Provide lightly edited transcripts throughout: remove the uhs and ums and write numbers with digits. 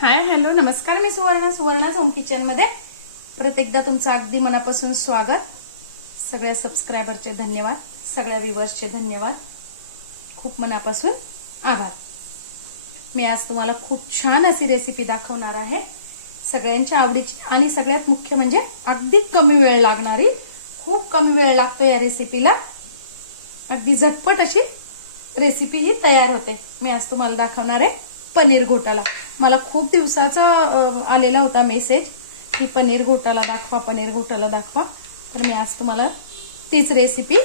Hi hello नमस्कार, मी सुवर्णाच home kitchen मध्ये परत एकदा तुमचं अगदी मनापासून स्वागत। सगळ्या सबस्क्रायबरचे धन्यवाद, सगळ्या व्ह्यूअर्सचे धन्यवाद, खूप मनापासून आभार। मी आज तुम्हाला खूप छान अशी रेसिपी दाखवणार आहे, सगळ्यांच्या आवडीची आणि सगळ्यात मुख्य म्हणजे अगदी कमी वेळ लागणारी। खूप कमी वेळ लागतो या रेसिपीला, अगदी झटपट अशी रेसिपी ही तयार होते। मी आज तुम्हाला दाखवणार आहे पनीर घोटाला। मला खूप दिवसाचा आलेला होता मेसेज की पनीर घोटाला दाखवा, पनीर घोटाला दाखवा, तर मी आज तुम्हाला तीच रेसिपी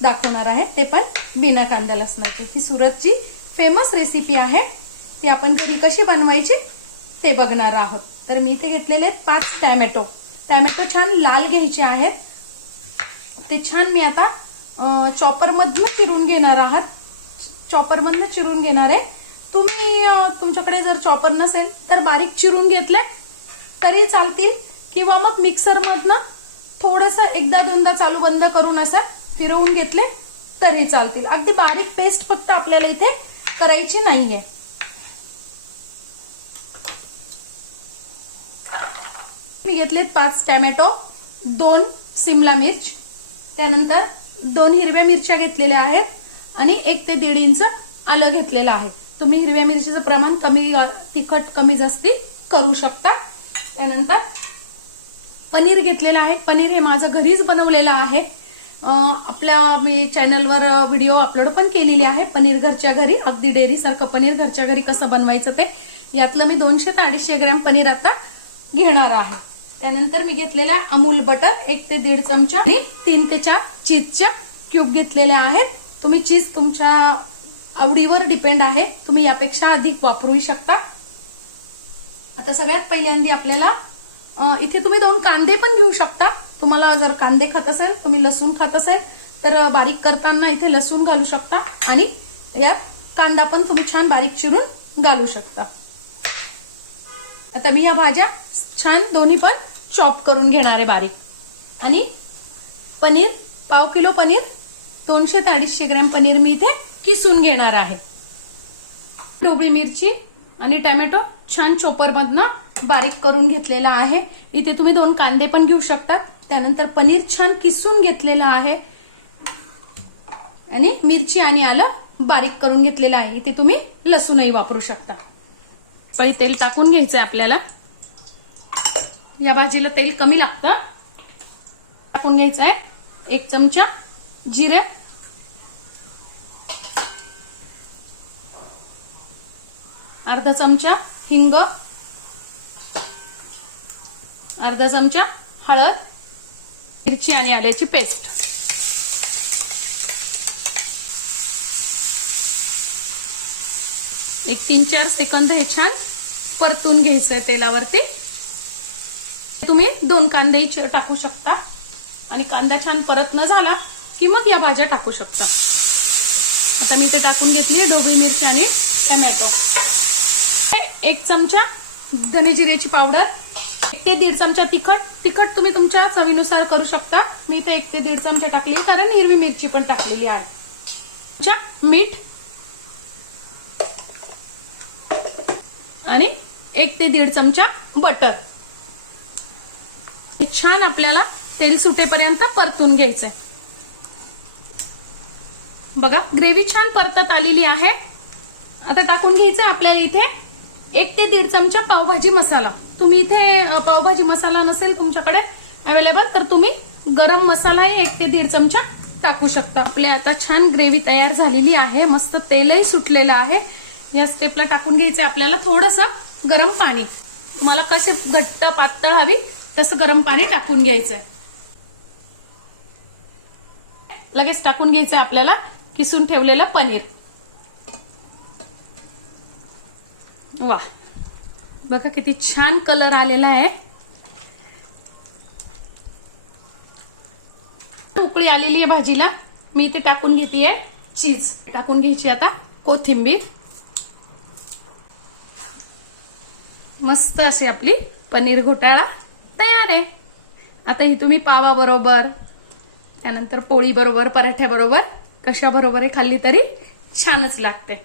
दाखवणार आहे, ते पण बिना कांदा लसणाची। ही सुरतची फेमस रेसिपी आहे, ती आपण घरी कशी बनवायची ते बघणार आहोत। तर मी इथे घेतलेले 5 टोमॅटो छान लाल घ्यायचे आहेत। ते छान मी आता चॉपर मधून चिरून घेणार आहात, चॉपर मधून चिरून घेणार आहे। तुम्ही तुमच्याकडे जर चॉपर नसेल तर बारीक चिरून घेतले तरी चालतील, किंवा मग मिक्सर मधनं थोडंसं एकदा दोनदा चालू बंद करून असं फिरवून घेतले तरी चालतील। अगदी बारीक पेस्ट फक्त आपल्याला इथे करायची नाहीये। मी घेतलेत 5 टोमॅटो, 2 सिमला मिर्च, त्यानंतर 2 हिरव्या मिरच्या घेतलेल्या आहेत आणि 1 ते 1.5 इंच आलं घेतलेलं आहे। तुम्ही हिरव्या मिरचीचं प्रमाण कमी तिखट कमी जास्ती करू शकता। त्यानंतर पनीर घेतलेलं आहे। पनीर हे माझं घरीच बनवलेलं आहे। आपल्या मी चॅनलवर व्हिडिओ अपलोड पण केलेली आहे, पनीर घरच्या घरी, अगदी डेअरी सारखं पनीर घरच्या घरी कसं बनवायचं ते। यातलं मी 200 ते 250 ग्रॅम पनीर आता घेणार आहे। त्यानंतर मी घेतलेला अमूल बटर 1 ते 1.5 चमचा आणि 3 ते 4 चीजच्या क्यूब घेतलेल्या आहेत। तुम्ही चीज तुमच्या आवडीवर डिपेंड आहे, तुम्ही यापेक्षा अधिक वापरू शकता। आता सगळ्यात पहिल्यांदा आपल्याला इथे तुम्ही 2 कांदे पण घेऊ शकता। तुम्हाला जर कांदे खात असेल, तुम्ही लसूण खात असेल तर बारीक करताना इथे लसूण घालू शकता आणि यात कांदा पण तुम्ही छान बारीक चिरून घालू शकता। आता मी या भाज्या छान दोन्ही पण चॉप करून घेणार आहे बारीक। आणि पनीर पाव किलो पनीर, 200 ते 250 ग्रॅम पनीर मी इथे किसून घेणार आहे। ढोबळी मिरची आणि टोमॅटो छान चॉपर मधनं बारीक करून घेतलेला आहे। इथे तुम्ही 2 कांदे पण घेऊ शकता। त्यानंतर पनीर छान किसून घेतलेलं आहे आणि मिरची आणि आलं बारीक करून घेतलेलं आहे। इथे तुम्ही लसूणही वापरू शकता। पहिले तेल टाकून घ्यायचंय आपल्याला, या भाजीला तेल कमी लागतं। टाकून घ्यायचं आहे 1 चमचा जिरे, अर्धा चमचा हिंग, अर्धा चमचा हळद, मिरची आणि आल्याची पेस्ट, एक 3-4 सेकंद हे छान परतून घ्यायचंय तेलावरती। तुम्ही 2 कांदेही टाकू शकता आणि कांदा छान परतन झाला की मग या भाज्या टाकू शकता। आता मी ते टाकून घेतली ढोबळी मिरची आणि टोमॅटो। 1 चमचा धने जिऱ्याची पावडर, 1 ते 1.5 चमचा तिखट तुम्ही तुमच्या चवीनुसार करू शकता। मी इथे 1 ते 1.5 चमचा टाकली कारण हिरवी मिरची पण टाकलेली आहे। मीठ आणि 1 ते 1.5 चमचा बटर। हे छान आपल्याला तेल सुटेपर्यंत परतून घ्यायचंय। बघा ग्रेव्ही छान परतत आलेली आहे। आता टाकून घ्यायचं आपल्याला इथे 1 ते 1.5 चमचा पावभाजी मसाला। तुम्ही इथे पावभाजी मसाला नसेल तुमच्याकडे अवेलेबल तर तुम्ही गरम मसाला 1 ते 1.5 चमचा टाकू शकता। आपल्या आता छान ग्रेव्ही तयार झालेली आहे, मस्त तेलही सुटलेलं आहे। या स्टेपला टाकून घ्यायचंय आपल्याला थोडंसं गरम पाणी। तुम्हाला कसे घट्ट पातळ हवी तसं गरम पाणी टाकून घ्यायचंय। लगेच टाकून घ्यायचंय आपल्याला किसून ठेवलेलं पनीर। वाह, बघा किती छान कलर आलेला आहे। उकळी आलेली आहे भाजीला। मी इथे टाकून घेतेय चीज, टाकून घ्यायची आता कोथिंबीर। मस्त अशी आपली पनीर घोटाळा तयार आहे। आता ही तुम्ही पावा बरोबर, त्यानंतर पोळी बरोबर, पराठ्या बरोबर, कशा बरोबर खाल्ली तरी छानच लागते।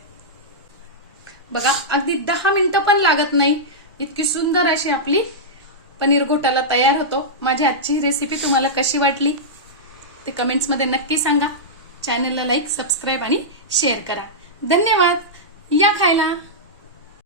बघा अगदी 10 मिनिटं पण लागत नाही, इतकी सुंदर अशी आपली पनीर घोटाला तयार होतो. माझी आजची रेसिपी तुम्हाला कशी वाटली ते कमेंट्स मध्ये नक्की सांगा. चॅनलला लाईक, सबस्क्राईब आणि शेअर करा. धन्यवाद. या खायला.